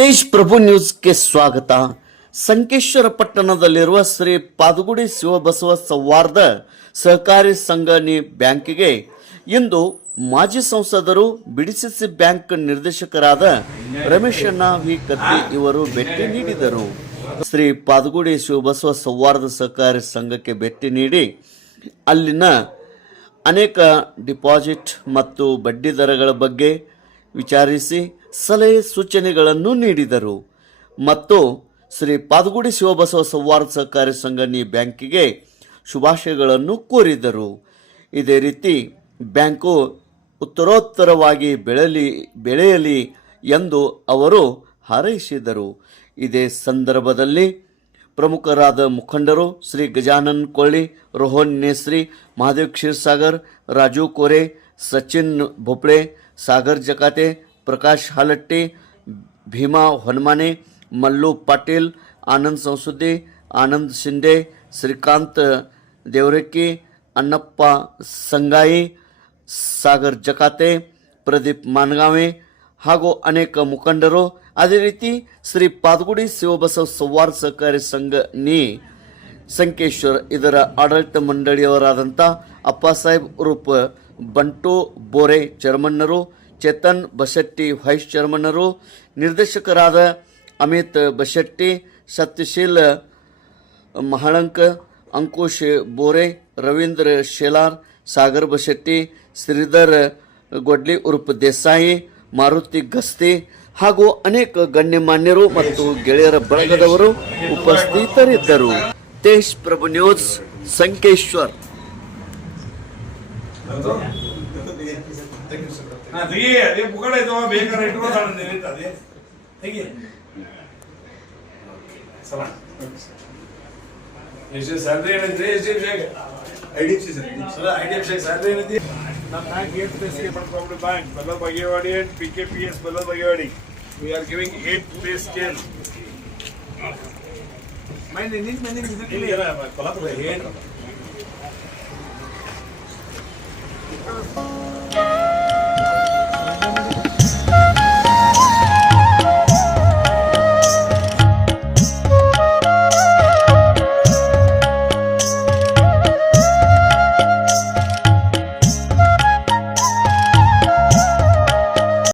ತೇಜ್ ಪ್ರಭು ನ್ಯೂಸ್ಗೆ ಸ್ವಾಗತ. ಸಂಕೇಶ್ವರ ಪಟ್ಟಣದಲ್ಲಿರುವ ಶ್ರೀ ಪಾದಗುಡಿ ಶಿವಬಸವ ಸೌಹಾರ್ದ ಸಹಕಾರಿ ಸಂಘ ಬ್ಯಾಂಕಿಗೆ ಇಂದು ಮಾಜಿ ಸಂಸದರು ಬಿಡಿಸಿಸಿ ಬ್ಯಾಂಕ್ ನಿರ್ದೇಶಕರಾದ ರಮೇಶಣ್ಣ ವಿ ಕತ್ತಿ ಇವರು ಭೇಟಿ ನೀಡಿದರು. ಶ್ರೀ ಪಾದಗುಡಿ ಶಿವಬಸವ ಸೌಹಾರ್ದ ಸಹಕಾರಿ ಸಂಘಕ್ಕೆ ಭೇಟಿ ನೀಡಿ ಅಲ್ಲಿನ ಅನೇಕ ಡಿಪಾಸಿಟ್ ಮತ್ತು ಬಡ್ಡಿ ದರಗಳ ಬಗ್ಗೆ ವಿಚಾರಿಸಿ ಸಲಹೆ ಸೂಚನೆಗಳನ್ನು ನೀಡಿದರು ಮತ್ತು ಶ್ರೀ ಪಾದಗುಡಿ ಶಿವಬಸವ ಸೌಹಾರ್ದ ಸಹಕಾರಿ ಸಂಘ ಬ್ಯಾಂಕಿಗೆ ಶುಭಾಶಯಗಳನ್ನು ಕೋರಿದರು. ಇದೇ ರೀತಿ ಬ್ಯಾಂಕು ಉತ್ತರೋತ್ತರವಾಗಿ ಬೆಳೆಯಲಿ ಎಂದು ಅವರು ಹಾರೈಸಿದರು. ಇದೇ ಸಂದರ್ಭದಲ್ಲಿ ಪ್ರಮುಖರಾದ ಮುಖಂಡರು ಶ್ರೀ ಗಜಾನನ್ ಕೊಳ್ಳಿ, ರೋಹನ್ ನೇಸ್ರಿ, ಮಹಾದೇವ್ ಕ್ಷೀರ್ಸಾಗರ್, ರಾಜು ಕೋರೆ, ಸಚಿನ್ ಭೋಪಳೆ, ಸಾಗರ್ ಜಕಾತೆ, ಪ್ರಕಾಶ್ ಹಾಲಟ್ಟಿ, ಭೀಮಾ ಹೊನ್ಮಾನೆ, ಮಲ್ಲು ಪಾಟೀಲ್, ಆನಂದ್ ಸಂಸುದ್ದಿ, ಆನಂದ್ ಶಿಂದೆ, ಶ್ರೀಕಾಂತ್ ದೇವರಕ್ಕಿ, ಅನ್ನಪ್ಪ ಸಂಗಾಯಿ, ಸಾಗರ್ ಜಕಾತೆ, ಪ್ರದೀಪ್ ಮಾನ್ಗಾವೆ ಹಾಗೂ ಅನೇಕ ಮುಖಂಡರು, ಅದೇ ರೀತಿ ಶ್ರೀ ಪಾದಗುಡಿ ಶಿವಬಸವ ಸೌಹಾರ್ದ ಸಹಕಾರಿ ಸಂಘ ಸಂಕೇಶ್ವರ್ ಇದರ ಆಡಳಿತ ಮಂಡಳಿಯವರಾದಂಥ ಅಪ್ಪಾಸಾಹೇಬ್ ಉರುಪ್ ಬಂಟು ಬೋರೆ ಚೇರ್ಮನ್ನರು, ಚೇತನ್ ಬಶೆಟ್ಟಿ ವೈಸ್ ಚೇರ್ಮನ್ನರು, ನಿರ್ದೇಶಕರಾದ ಅಮಿತ್ ಬಶೆಟ್ಟಿ, ಸತ್ಯಶೀಲ್ ಮಹಳಂಕ, ಅಂಕುಶ್ ಬೋರೆ, ರವೀಂದ್ರ ಶೇಲಾರ್, ಸಾಗರ್ ಬಶೆಟ್ಟಿ, ಶ್ರೀಧರ್ ಗೊಡ್ಲಿ ಉರುಪ್ ದೇಸಾಯಿ, ಮಾರುತಿ ಗಸ್ತಿ ಹಾಗೂ ಅನೇಕ ಗಣ್ಯಮಾನ್ಯರು ಮತ್ತು ಗೆಳೆಯರ ಬಳಗದವರು ಉಪಸ್ಥಿತರಿದ್ದರು. ತೇಜ್ ಪ್ರಭು ನ್ಯೂಸ್ ಸಂಕೇಶ್ವರ್. ಅದೇ ಮುಖಡ ಬೇಕಾದ್ರೆ ಇಟ್ಕೊಂಡೆ ಎಷ್ಟು ಸ್ಯಾಲ್ರಿ ಏನಿದ್ರೆ ಐಡಿಎಫ್ಸಿ ಸ್ಯಾಲ್ರಿ ಏನಿದೆ ನಮ್ಮ ಬ್ಯಾಂಕ್ 8 ಪೇಸ್ಗೆ ಬಂದು bank Ballal Bagewadi and PKPS Ballal Bagewadi we are giving 8 pay scale ಮೈನ್ ಇದಕ್ಕೆ ಕೊಲಾಪುರ